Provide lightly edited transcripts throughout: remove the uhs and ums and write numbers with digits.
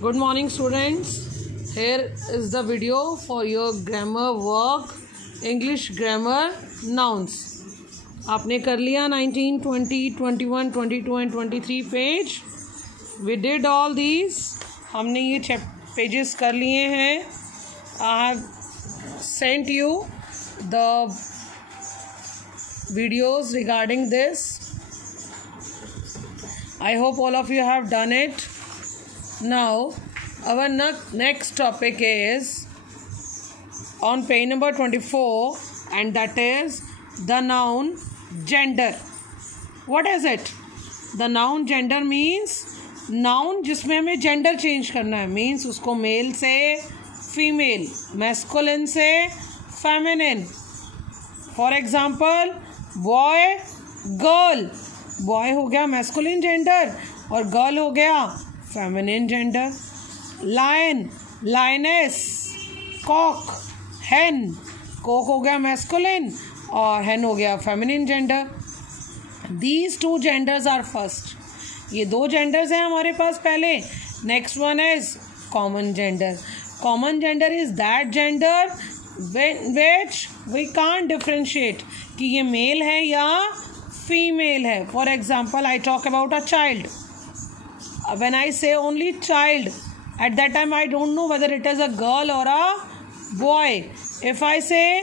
Good morning students. Here is the video for your grammar work, English grammar nouns. आपने कर लिया 19, 20, 21, 22 and 23 page. We did all these. हमने ये pages कर लिए हैं. I have sent you the videos regarding this. I hope all of you have done it. Now our next topic is on page number 24, and that is the noun gender. What is it? The noun gender means noun जिसमें हमें gender change करना है, means उसको male से female, masculine से feminine. For example, boy, girl. Boy हो गया masculine gender और girl हो गया feminine gender. Lion, lioness. Cock, hen. Cock हो गया masculine और hen हो गया feminine gender. These two genders are first. ये दो genders हैं हमारे पास पहले. Next one is common gender. Common gender is that gender which we can't differentiate कि ये male है या female है. For example, I talk about a child. When I say only child, at that time I don't know whether it is a girl or a boy. If I say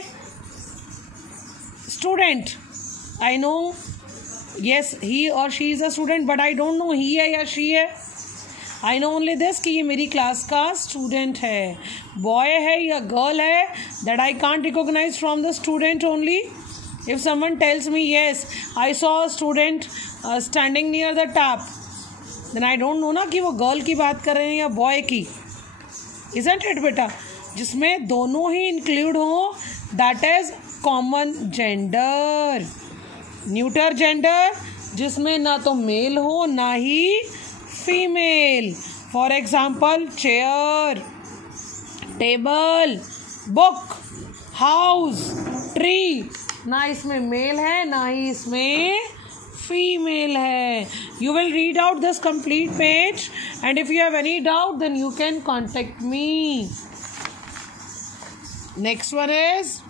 student, I know yes he or she is a student, but I don't know he है या she है. I know only this कि ये मेरी class का student है. Boy है या girl है, that I can't recognize from the student only. If someone tells me yes, I saw a student standing near the tap, then I don't know ना कि वो गर्ल की बात कर रहे हैं या बॉय की. Isn't it बेटा? जिसमें दोनों ही इंक्लूड हो, that is common gender. Neuter gender जिसमें ना तो मेल हो ना ही female. For example chair, table, book, house, tree. ना इसमें मेल है ना ही इसमें female है. You will read out this complete page, and if you have any doubt then you can contact me. Next one is,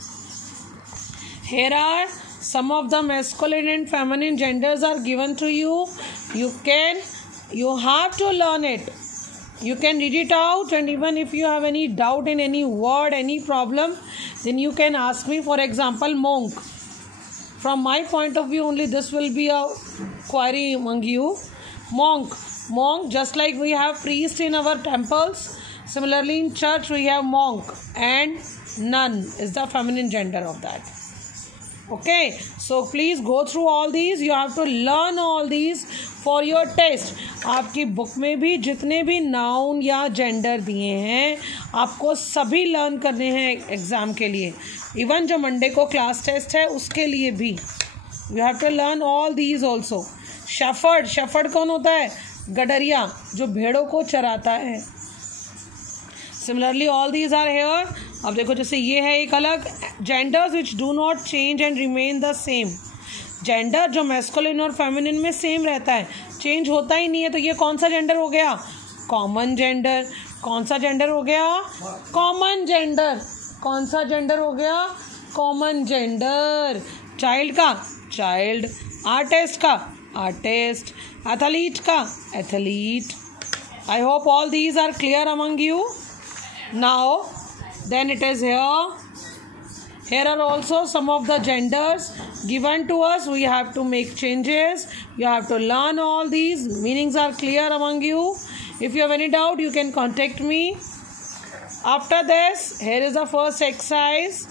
here are some of the masculine and feminine genders are given to you. You have to learn it. You can read it out, and even if you have any doubt in any word, any problem, then you can ask me. For example, monk. From my point of view only this will be a query among you. Monk, just like we have priest in our temples, similarly in church we have monk, and nun is the feminine gender of that. Okay, so please go through all these. You have to learn all these for your test. आपकी book में भी जितने भी noun या gender दिए हैं आपको सभी लर्न करने हैं एग्ज़ाम के लिए. इवन जो मंडे को क्लास टेस्ट है उसके लिए भी you have to learn all these also. Shepherd कौन होता है? गडरिया, जो भेड़ों को चराता है. Similarly all these are here. अब देखो जैसे ये है एक अलग genders which do not change and remain the same. Gender जो मैस्कुलिन और फेमिनिन में सेम रहता है, चेंज होता ही नहीं है. तो ये कौन सा जेंडर हो गया? Common gender. कौन सा जेंडर हो गया? Common gender. कौन सा जेंडर हो गया? Common gender. चाइल्ड का चाइल्ड, आर्टिस्ट का आर्टिस्ट, एथलीट का athlete. I hope all these are clear among you. Now then it is here are also some of the genders given to us. We have to make changes. You have to learn all these. Meanings are clear among you. If you have any doubt you can contact me. After this, here is the first exercise.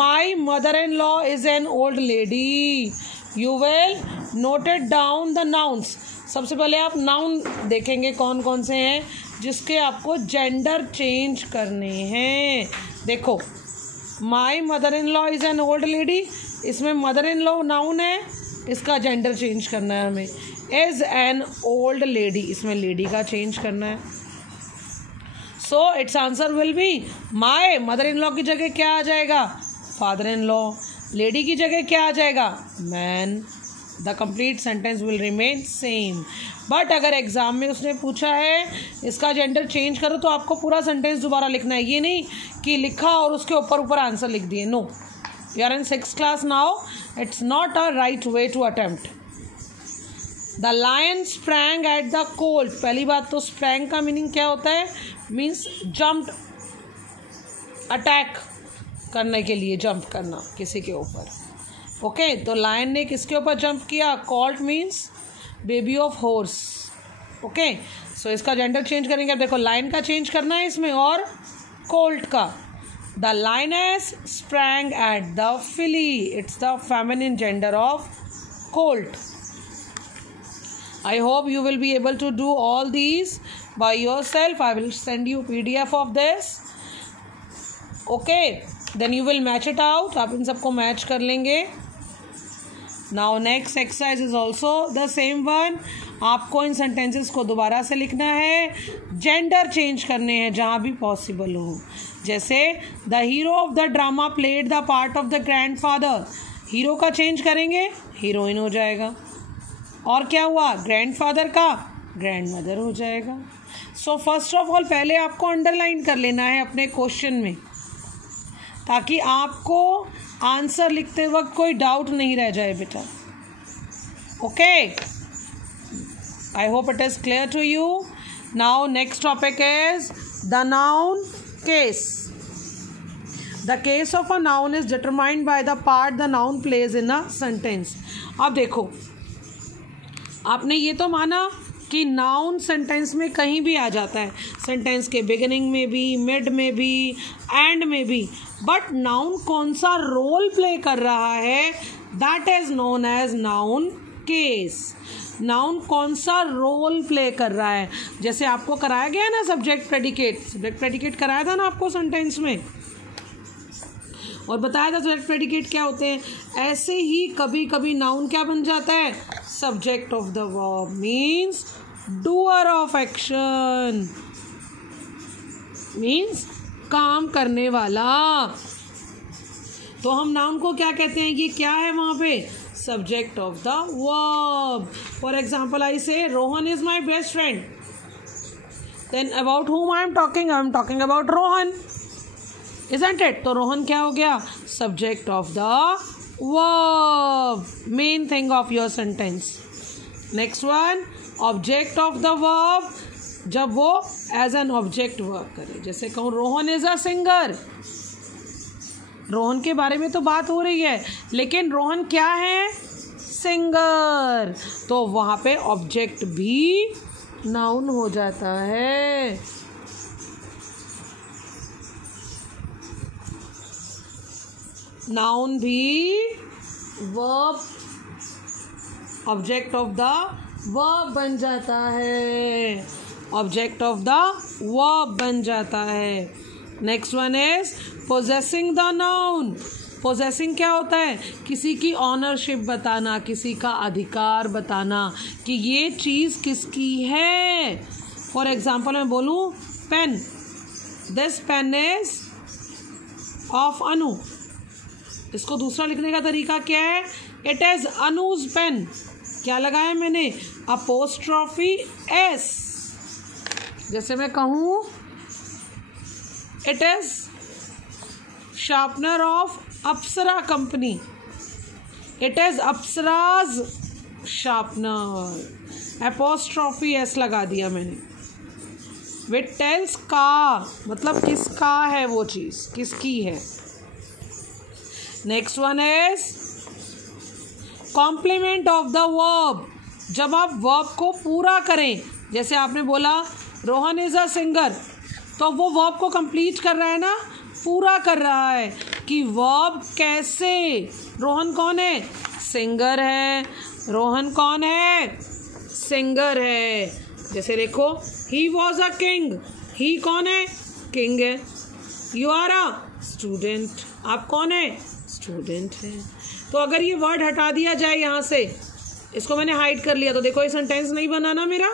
My mother-in-law is an old lady. You will note it down the nouns. सबसे पहले आप noun देखेंगे कौन कौन से हैं जिसके आपको जेंडर चेंज करने हैं. देखो, my mother in law is an old lady. इसमें मदर इन लॉ नाउन है, इसका जेंडर चेंज करना है हमें. इज़ एन ओल्ड लेडी, इसमें लेडी का चेंज करना है. So it's answer will be my mother in law की जगह क्या आ जाएगा? Father in law. लेडी की जगह क्या आ जाएगा? Man. The complete sentence will remain same. But अगर एग्जाम में उसने पूछा है इसका जेंडर चेंज करो तो आपको पूरा सेंटेंस दोबारा लिखना है, ये नहीं कि लिखा और उसके ऊपर आंसर लिख दिए। No, you are in 6th class now, it's not a right way to attempt. The lion sprang at the cold. पहली बात तो स्प्रैंग का मीनिंग क्या होता है, मीन्स जम्प्ड, अटैक करने के लिए जंप करना किसी के ऊपर। ओके, तो लायन ने किसके ऊपर जंप किया, colt means baby of horse. Okay, so इसका जेंडर चेंज करेंगे। अब देखो लायन का चेंज करना है इसमें और कोल्ट का। The lioness sprang at the filly, it's the feminine gender of colt. I hope you will be able to do all these by yourself. I will send you PDF of this. Okay, then you will match it out. आप इन सबको match कर लेंगे। Now next exercise is also the same one. आपको इन sentences को दोबारा से लिखना है, जेंडर चेंज करने हैं जहाँ भी पॉसिबल हो। जैसे the hero of the drama played the part of the grandfather. Hero का चेंज करेंगे, हीरोइन हो जाएगा। और क्या हुआ, ग्रैंडफादर का ग्रैंडमदर हो जाएगा। सो फर्स्ट ऑफ ऑल पहले आपको अंडरलाइन कर लेना है अपने क्वेश्चन में, ताकि आपको आंसर लिखते वक्त कोई डाउट नहीं रह जाए बेटा। Okay, I hope it is clear to you. Now next topic is the noun case. The case of a noun is determined by the part the noun plays in a sentence. अब देखो, आपने ये तो माना कि noun sentence में कहीं भी आ जाता है, सेंटेंस के बिगिनिंग में भी, मिड में भी, एंड में भी। बट नाउन कौन सा रोल प्ले कर रहा है, that is known as noun case. Noun कौन सा रोल प्ले कर रहा है, जैसे आपको कराया गया है ना सब्जेक्ट प्रेडिकेट कराया था ना आपको सेंटेंस में, और बताया था सब्जेक्ट प्रेडिकेट क्या होते हैं। ऐसे ही कभी कभी नाउन क्या बन जाता है, subject of the verb, means doer of action, means काम करने वाला। तो हम नाउन को क्या कहते हैं, ये क्या है वहाँ पे, subject of the verb. For example I say Rohan is my best friend, then about whom I am talking about Rohan, isn't it? तो रोहन क्या हो गया, subject of the verb, main thing of your sentence. Next one, object of the verb, जब वो as an object work करे। जैसे कहूँ Rohan is a singer, Rohan के बारे में तो बात हो रही है, लेकिन रोहन क्या है, सिंगर। तो वहाँ पे ऑब्जेक्ट भी नाउन हो जाता है। नाउन भी verb, object of the verb बन जाता है, ऑब्जेक्ट ऑफ द वर्ब बन जाता है। Next one is possessing the noun. Possessing क्या होता है, किसी की ऑनरशिप बताना, किसी का अधिकार बताना कि ये चीज़ किसकी है। फॉर एग्जाम्पल मैं बोलूँ pen, this pen is of Anu. इसको दूसरा लिखने का तरीका क्या है, इट इज अनुज पेन। क्या लगाया मैंने, अपोस्ट्रॉफी एस। जैसे मैं कहूँ it is sharpener of Apsara company, it is apsaras sharpener, apostrophe S लगा दिया मैंने। विट टेल्स का, मतलब किसका है वो चीज़, किसकी है। Next one is complement of the verb, जब आप वर्ब को पूरा करें। जैसे आपने बोला रोहन इज अ सिंगर, तो वो वर्ब को कंप्लीट कर रहा है ना, पूरा कर रहा है कि वर्ब कैसे, रोहन कौन है, सिंगर है, रोहन कौन है, सिंगर है। जैसे देखो ही वॉज अ किंग, ही कौन है, किंग है। यू आर अ स्टूडेंट, आप कौन है, स्टूडेंट है। तो अगर ये वर्ड हटा दिया जाए यहाँ से, इसको मैंने हाइड कर लिया, तो देखो ये सेंटेंस नहीं बना ना मेरा।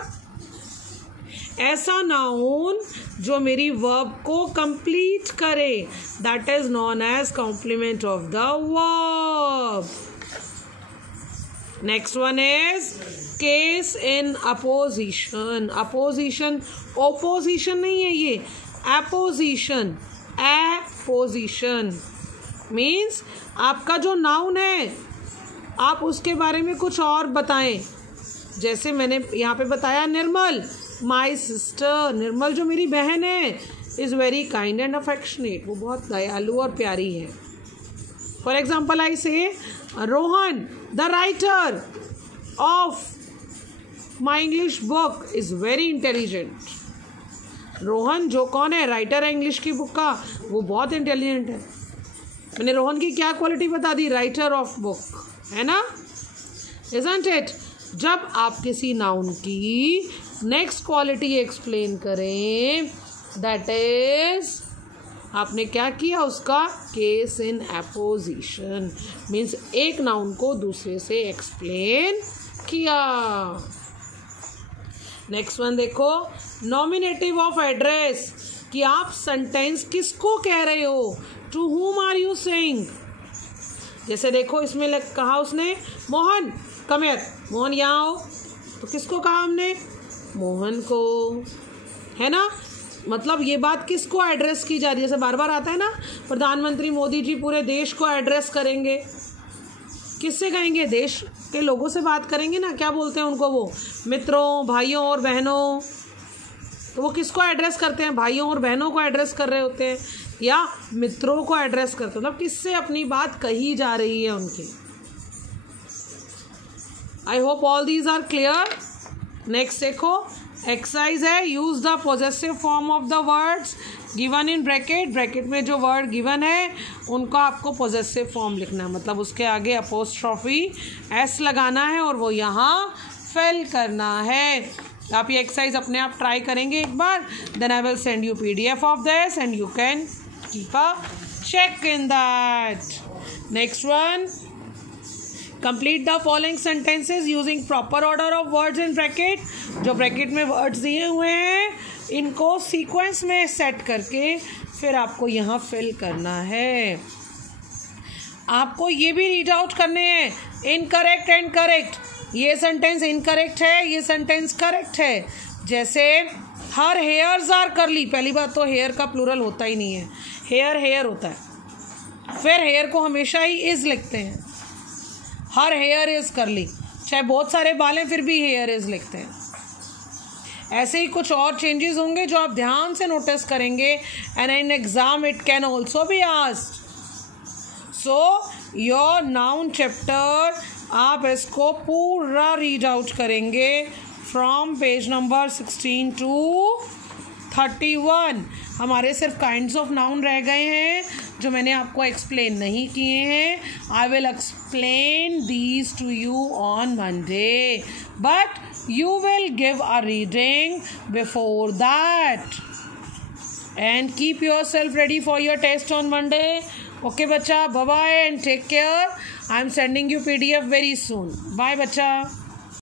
ऐसा नाउन जो मेरी वर्ब को कंप्लीट करे, that is known as complement of the verb. Next one is case in apposition. Apposition, opposition नहीं है ये, अपोजिशन. एपोजिशन मीन्स आपका जो नाउन है आप उसके बारे में कुछ और बताएं. जैसे मैंने यहाँ पे बताया निर्मल, माई सिस्टर. निर्मल जो मेरी बहन है is very kind and affectionate, वो बहुत दयालु और प्यारी है. For example I say Rohan the writer of my English book is very intelligent. Rohan जो कौन है, राइटर है इंग्लिश की बुक का, वो बहुत इंटेलिजेंट है. मैंने रोहन की क्या क्वालिटी बता दी, राइटर ऑफ बुक, है ना. Isn't it. जब आप किसी नाउन की नेक्स्ट क्वालिटी एक्सप्लेन करें, दैट इज आपने क्या किया, उसका केस इन एपोजिशन. मीन्स एक नाउन को दूसरे से एक्सप्लेन किया. नेक्स्ट वन देखो, नॉमिनेटिव ऑफ एड्रेस, कि आप सेंटेंस किसको कह रहे हो, to whom are you saying. जैसे देखो इसमें कहा उसने मोहन कम हियर, मोहन यहाँ आओ, तो किसको कहा हमने, मोहन को, है ना. मतलब ये बात किसको एड्रेस की जा रही है, जैसे बार बार आता है ना, प्रधानमंत्री मोदी जी पूरे देश को एड्रेस करेंगे. किससे कहेंगे, देश के लोगों से बात करेंगे ना. क्या बोलते हैं उनको वो, मित्रों, भाइयों और बहनों. तो वो किसको एड्रेस करते हैं, भाइयों और बहनों को एड्रेस कर रहे होते हैं या मित्रों को एड्रेस करते हैं. मतलब किससे अपनी बात कही जा रही है उनकी. I hope all these are clear. Next देखो एक्सरसाइज है, use the possessive form of the words given in bracket. Bracket में जो वर्ड गिवन है उनका आपको पॉजेसिव फॉर्म लिखना है, मतलब उसके आगे अपोस्ट्रॉफी एस लगाना है और वो यहाँ फिल करना है. आप ये एक्सरसाइज अपने आप ट्राई करेंगे एक बार, then I will send you PDF of this and you can keep a check in that. Next one, complete the following sentences using proper order of words in bracket. जो bracket में words दिए हुए हैं इनको sequence में set करके फिर आपको यहाँ फिल करना है. आपको ये भी रीड आउट करने हैं, इनकरेक्ट एंड करेक्ट. ये सेंटेंस इनकरेक्ट है, ये सेंटेंस करेक्ट है. जैसे हर हेयर्स आर करली, पहली बात तो हेयर का प्लूरल होता ही नहीं है, हेयर हेयर होता है. फिर हेयर को हमेशा ही इज लिखते हैं. हर हेयर इज करली, चाहे बहुत सारे बाल हैं फिर भी हेयर इज लिखते हैं. ऐसे ही कुछ और चेंजेस होंगे जो आप ध्यान से नोटिस करेंगे and in exam it can also be asked. So your noun chapter आप इसको पूरा रीड आउट करेंगे फ्रॉम पेज नंबर 16 to 31. हमारे सिर्फ काइंड्स ऑफ नाउन रह गए हैं जो मैंने आपको एक्सप्लेन नहीं किए हैं. I will explain these two you on Monday, but you will give a reading before that and keep yourself ready for your test on Monday. Okay bacha, bye bye and take care. I am sending you PDF very soon. Bye bacha.